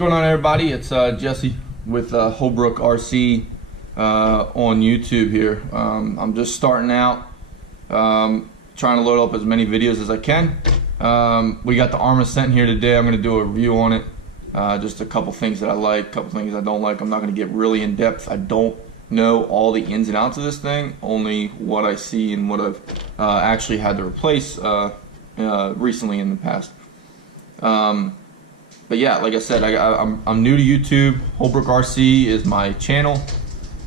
going on, everybody? It's Jesse with Holbrook RC on YouTube here. I'm just starting out, trying to load up as many videos as I can. We got the Arrma Senton here today. I'm going to do a review on it. Just a couple things that I like, a couple things I don't like. I'm not going to get really in depth. I don't know all the ins and outs of this thing, only what I see and what I've actually had to replace recently in the past. But yeah, like I said, I'm new to YouTube. Holbrook RC is my channel.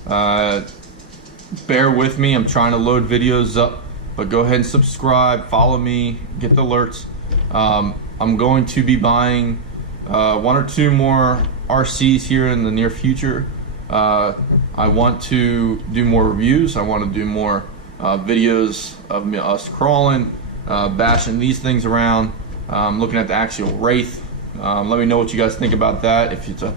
Bear with me, I'm trying to load videos up, but go ahead and subscribe, follow me, get the alerts. I'm going to be buying one or two more RCs here in the near future. I want to do more reviews. I want to do more videos of us crawling, bashing these things around, looking at the Axial Wraith. Let me know what you guys think about that, if it's a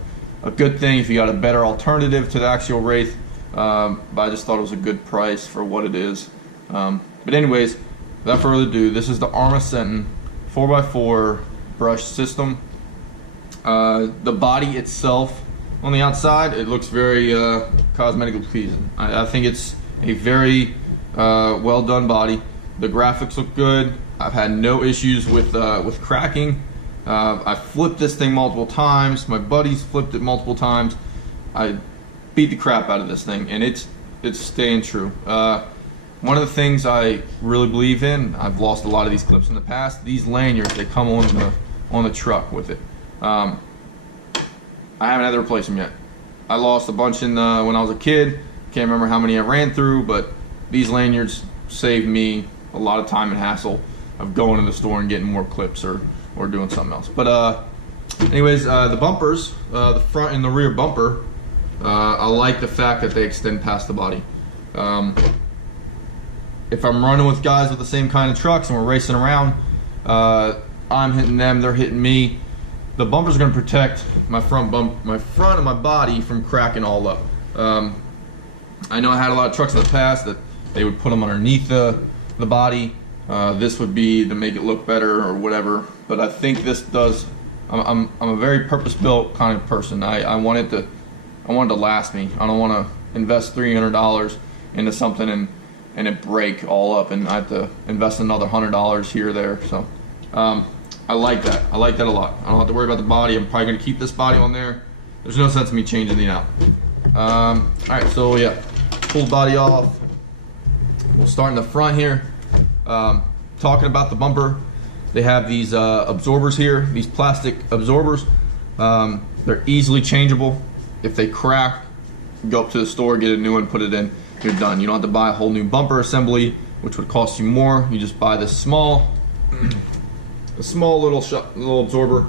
good thing, if you got a better alternative to the Axial Wraith. But I just thought it was a good price for what it is. But anyways, without further ado, this is the Arrma Senton 4x4 brush system. The body itself, on the outside, it looks very cosmetically pleasing. I think it's a very well done body. The graphics look good. I've had no issues with cracking. I flipped this thing multiple times. My buddies flipped it multiple times. I beat the crap out of this thing, and it's staying true. One of the things I really believe in, I've lost a lot of these clips in the past, these lanyards, they come on the truck with it. I haven't had to replace them yet. I lost a bunch when I was a kid. Can't remember how many I ran through, but these lanyards saved me a lot of time and hassle of going to the store and getting more clips or doing something else. But anyways, the bumpers, the front and the rear bumper, I like the fact that they extend past the body. If I'm running with guys with the same kind of trucks and we're racing around, I'm hitting them, they're hitting me. The bumper's going to protect my front of my body from cracking all up. I know I had a lot of trucks in the past that they would put them underneath the body. This would be to make it look better or whatever, but I think this does. I'm a very purpose-built kind of person. I want it to last me. I don't want to invest $300 into something and it break all up and I have to invest another $100 here or there. So I like that. I like that a lot. I don't have to worry about the body. I'm probably going to keep this body on there. There's no sense in me changing it out. All right, so yeah, pull the body off. We'll start in the front here. Talking about the bumper, they have these absorbers here, these plastic absorbers. They're easily changeable. If they crack, go up to the store, get a new one, put it in, you're done. You don't have to buy a whole new bumper assembly, which would cost you more. You just buy this small little absorber.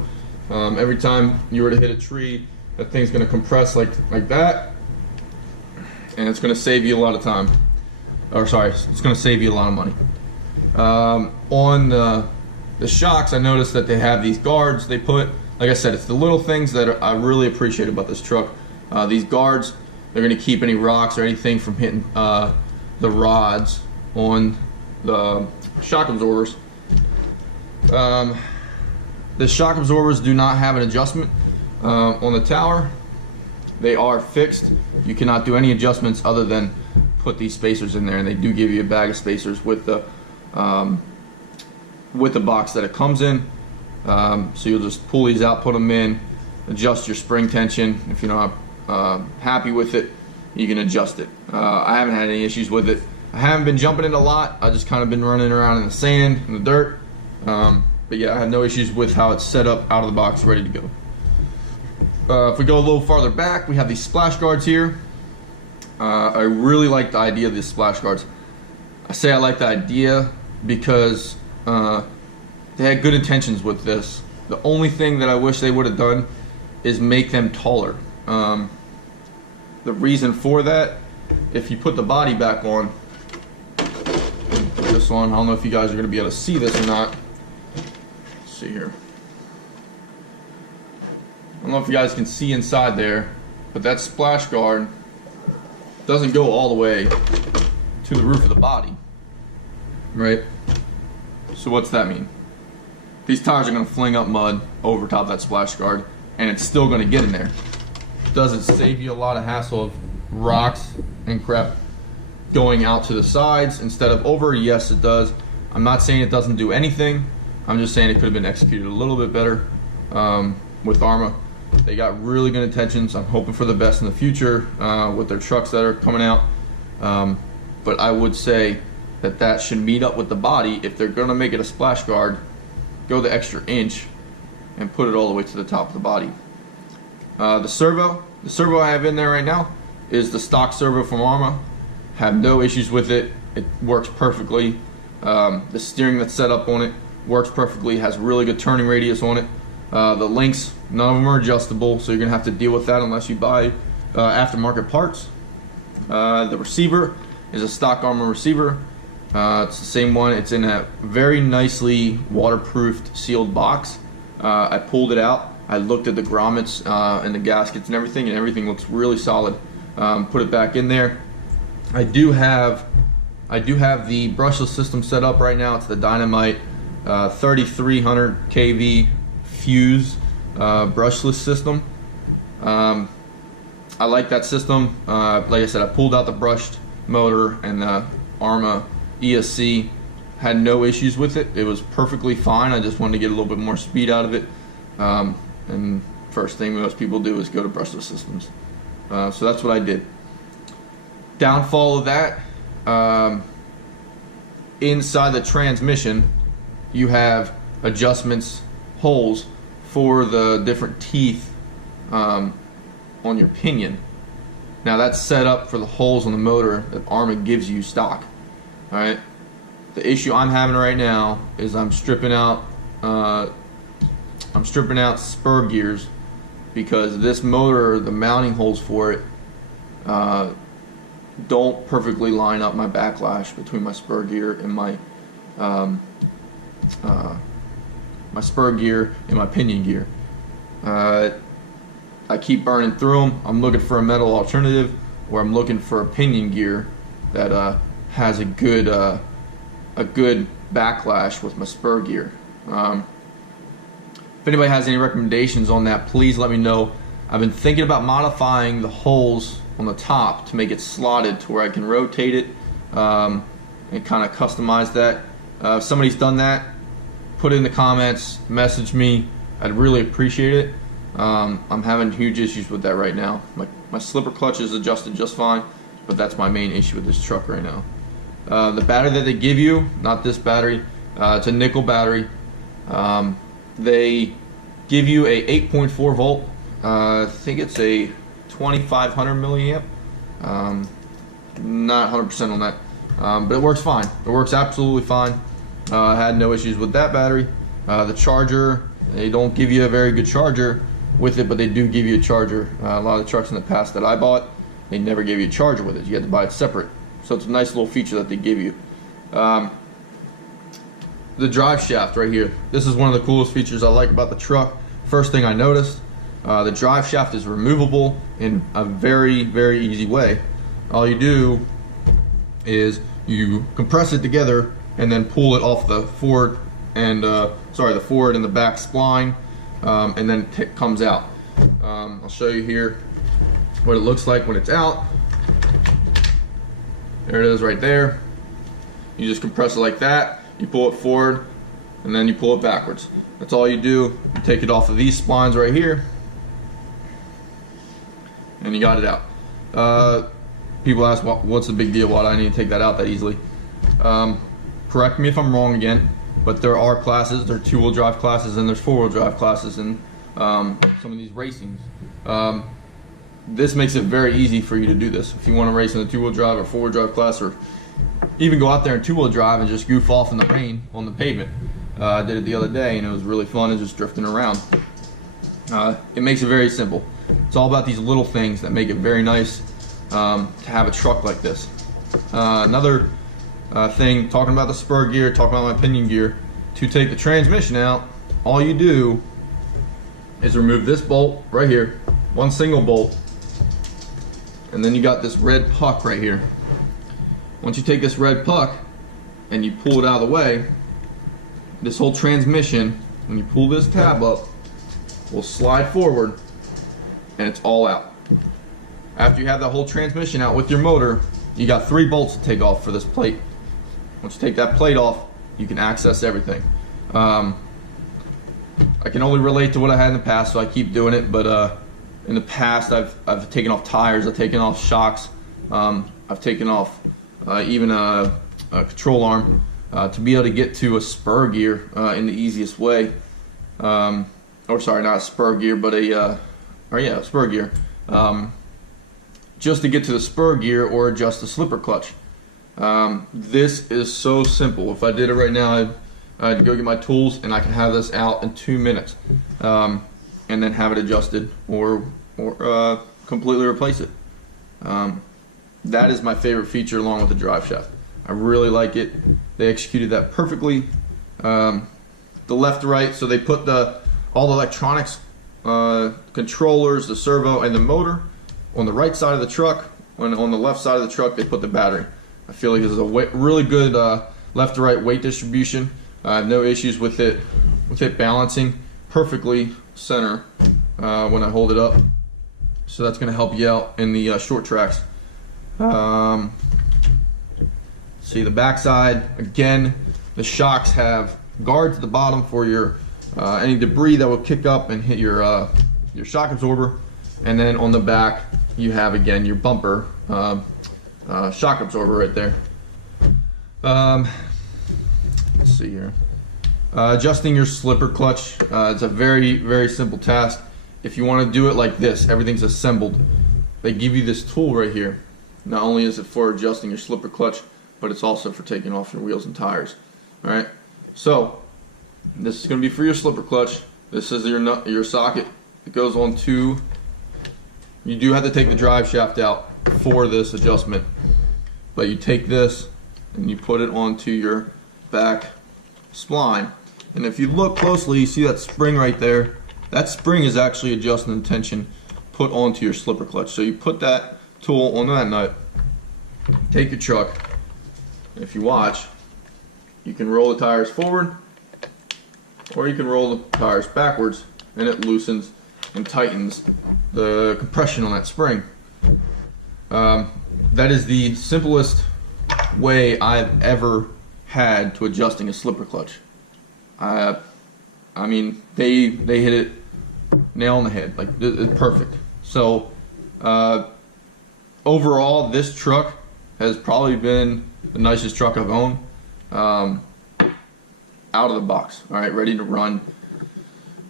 Every time you were to hit a tree, that thing's going to compress like that, and it's going to save you a lot of time. Or sorry, it's going to save you a lot of money. On the shocks, I noticed that they have these guards they put. Like I said, it's the little things that I really appreciate about this truck. These guards, they're going to keep any rocks or anything from hitting the rods on the shock absorbers. The shock absorbers do not have an adjustment on the tower. They are fixed. You cannot do any adjustments other than put these spacers in there, and they do give you a bag of spacers with the box that it comes in. So you'll just pull these out, put them in, adjust your spring tension. If you're not happy with it, you can adjust it. I haven't had any issues with it. I haven't been jumping it a lot. I just kind of been running around in the sand and the dirt. But yeah, I have no issues with how it's set up out of the box, ready to go. If we go a little farther back, we have these splash guards here. I really like the idea of these splash guards. I say I like the idea because they had good intentions with this. The only thing that I wish they would have done is make them taller. The reason for that, if you put the body back on, this one, I don't know if you guys are going to be able to see this or not. Let's see here. I don't know if you guys can see inside there, but that splash guard doesn't go all the way to the roof of the body, right? So what's that mean? These tires are going to fling up mud over top that splash guard, and it's still going to get in there. Does it save you a lot of hassle of rocks and crap going out to the sides instead of over? Yes, it does. I'm not saying it doesn't do anything. I'm just saying it could have been executed a little bit better with Arrma. They got really good intentions. I'm hoping for the best in the future with their trucks that are coming out. But I would say that should meet up with the body. If they're going to make it a splash guard, go the extra inch and put it all the way to the top of the body. The servo I have in there right now is the stock servo from Arrma. Have no issues with it. It works perfectly. The steering that's set up on it works perfectly. Has really good turning radius on it. The links, none of them are adjustable, so you're gonna have to deal with that unless you buy aftermarket parts. The receiver is a stock Arrma receiver. It's the same one. It's in a very nicely waterproofed sealed box. I pulled it out. I looked at the grommets and the gaskets and everything looks really solid. Put it back in there. I do have the brushless system set up right now. It's the Dynamite 3300 kV fuse brushless system. I like that system. Like I said, I pulled out the brushed motor and the Arrma ESC. Had no issues with it. It was perfectly fine. I just wanted to get a little bit more speed out of it. And first thing most people do is go to brushless systems. So that's what I did. Downfall of that, inside the transmission, you have adjustments, holes for the different teeth on your pinion. Now that's set up for the holes on the motor that Arrma gives you stock. All right. The issue I'm having right now is I'm stripping out spur gears because this motor, the mounting holes for it, don't perfectly line up my backlash between my spur gear and my spur gear and my pinion gear. I keep burning through them. I'm looking for a metal alternative, or I'm looking for a pinion gear that has a good backlash with my spur gear. If anybody has any recommendations on that, please let me know. I've been thinking about modifying the holes on the top to make it slotted to where I can rotate it and kind of customize that. If somebody's done that, put it in the comments, message me. I'd really appreciate it. I'm having huge issues with that right now. My slipper clutch is adjusted just fine, but that's my main issue with this truck right now. The battery that they give you, not this battery, it's a nickel battery. They give you a 8.4 volt. I think it's a 2500 milliamp. Not 100% on that, but it works fine. It works absolutely fine. I had no issues with that battery. The charger, they don't give you a very good charger with it, but they do give you a charger. A lot of the trucks in the past that I bought, they never gave you a charger with it. You had to buy it separate. So it's a nice little feature that they give you. The drive shaft right here. This is one of the coolest features I like about the truck. First thing I noticed, the drive shaft is removable in a very, very easy way. All you do is you compress it together and then pull it off the forward and the forward and the back spline, and then it comes out. I'll show you here what it looks like when it's out. There it is right there. You just compress it like that, you pull it forward, and then you pull it backwards. That's all you do. You take it off of these splines right here, and you got it out. People ask, what's the big deal? Why do I need to take that out that easily? Correct me if I'm wrong again, but there are classes. There are two-wheel drive classes and there's four-wheel drive classes in some of these racings. This makes it very easy for you to do this. If you want to race in a two-wheel drive or four-wheel drive class, or even go out there in two-wheel drive and just goof off in the rain on the pavement. I did it the other day and it was really fun and just drifting around. It makes it very simple. It's all about these little things that make it very nice to have a truck like this. Another thing, talking about the spur gear, talking about my pinion gear, to take the transmission out, all you do is remove this bolt right here, one single bolt, and then you got this red puck right here. Once you take this red puck and you pull it out of the way, this whole transmission, when you pull this tab up, will slide forward and it's all out. After you have the whole transmission out with your motor, you got 3 bolts to take off for this plate. Once you take that plate off, you can access everything. I can only relate to what I had in the past, so I keep doing it, but in the past I've taken off tires, I've taken off shocks, I've taken off even a control arm to be able to get to a spur gear in the easiest way. Or sorry, not a spur gear, but a spur gear. Just to get to the spur gear or adjust the slipper clutch. This is so simple. If I did it right now, I'd go get my tools and I can have this out in 2 minutes, and then have it adjusted or completely replace it. That is my favorite feature along with the drive shaft. I really like it. They executed that perfectly. The left to right, so they put all the electronics, controllers, the servo, and the motor on the right side of the truck. On the left side of the truck, they put the battery. I feel like this is a really good left to right weight distribution. I have no issues with it balancing perfectly center when I hold it up. So that's going to help you out in the short tracks. See the back side, again, the shocks have guards at the bottom for your any debris that will kick up and hit your shock absorber. And then on the back, you have again your bumper shock absorber right there. Let's see here. Adjusting your slipper clutch, it's a very, very simple task. If you want to do it like this, everything's assembled. They give you this tool right here. Not only is it for adjusting your slipper clutch, but it's also for taking off your wheels and tires. All right. So this is going to be for your slipper clutch. This is your socket. It goes on to. You do have to take the drive shaft out for this adjustment, but you take this and you put it onto your back spline. And if you look closely, you see that spring right there. That spring is actually adjusting the tension put onto your slipper clutch. So you put that tool on that nut, take your truck, and if you watch, you can roll the tires forward or you can roll the tires backwards, and it loosens and tightens the compression on that spring. That is the simplest way I've ever had to adjusting a slipper clutch. I mean, they hit it nail on the head, like it's perfect. So overall, this truck has probably been the nicest truck I've owned, out of the box. All right, ready to run.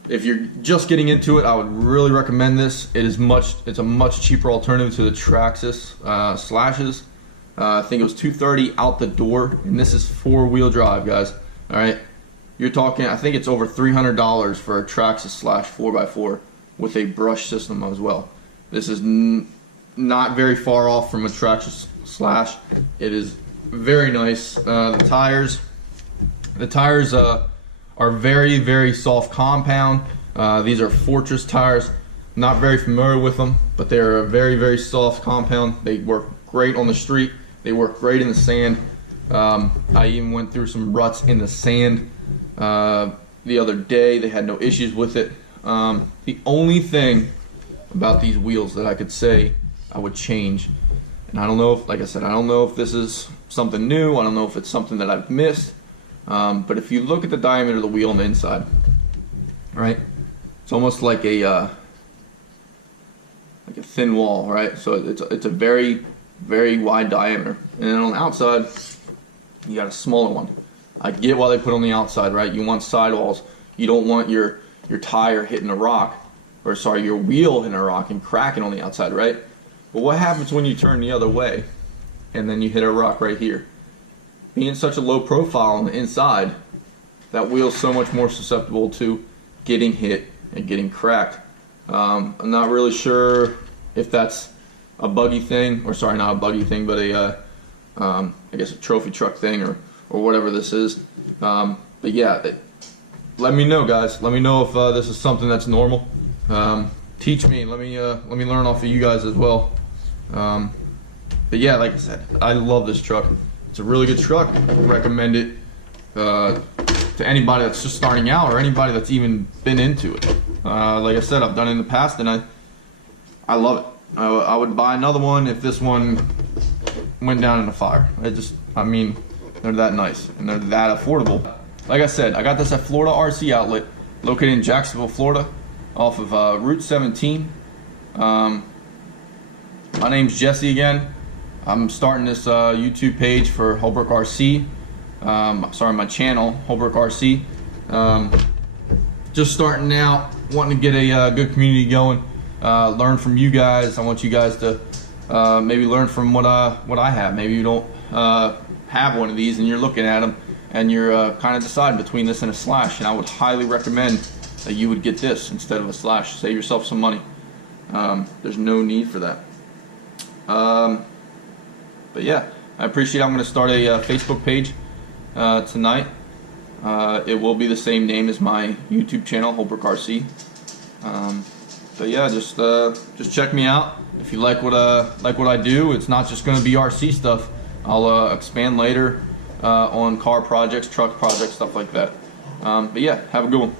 If you're just getting into it, I would really recommend this. It's a much cheaper alternative to the Traxxas Slashes. I think it was $230 out the door, and this is 4-wheel drive, guys. All right, you're talking. I think it's over $300 for a Traxxas Slash 4x4 with a brush system as well. This is not very far off from a Traxxas Slash. It is very nice. The tires are very, very soft compound. These are Fortress tires. Not very familiar with them, but they're a very, very soft compound. They work great on the street. They work great in the sand. I even went through some ruts in the sand the other day. They had no issues with it. The only thing about these wheels that I could say I would change, and I don't know if, like I said, I don't know if this is something new. I don't know if it's something that I've missed. But if you look at the diameter of the wheel on the inside, right, it's almost like a thin wall, right? So it's a very, very wide diameter, and then on the outside, you got a smaller one. I get why they put on the outside, right? You want sidewalls. You don't want your tire hitting a rock, or sorry, your wheel hitting a rock and cracking on the outside, right? But what happens when you turn the other way, and then you hit a rock right here? Being such a low profile on the inside, that wheel's so much more susceptible to getting hit and getting cracked. I'm not really sure if that's a buggy thing, or sorry, not a buggy thing, but I guess a trophy truck thing, or whatever this is. But yeah, let me know, guys. Let me know if this is something that's normal. Teach me. Let me learn off of you guys as well. But yeah, like I said, I love this truck. It's a really good truck. I recommend it to anybody that's just starting out or anybody that's even been into it. Like I said, I've done it in the past, and I love it. I would buy another one if this one went down in a fire. I mean, they're that nice and they're that affordable. Like I said, I got this at Florida RC Outlet, located in Jacksonville, Florida, off of Route 17. My name's Jesse again. I'm starting this YouTube page for Holbrook RC. Sorry, my channel, Holbrook RC. Just starting out, wanting to get a good community going. Learn from you guys. I want you guys to maybe learn from what I have. Maybe you don't have one of these and you're looking at them and you're kind of deciding between this and a Slash, and I would highly recommend that you would get this instead of a Slash. Save yourself some money. There's no need for that. But yeah, I appreciate it. I'm going to start a Facebook page tonight. It will be the same name as my YouTube channel, Holbrook RC. But yeah, just check me out. If you like what I do, it's not just going to be RC stuff. I'll expand later on car projects, truck projects, stuff like that. But yeah, have a good one.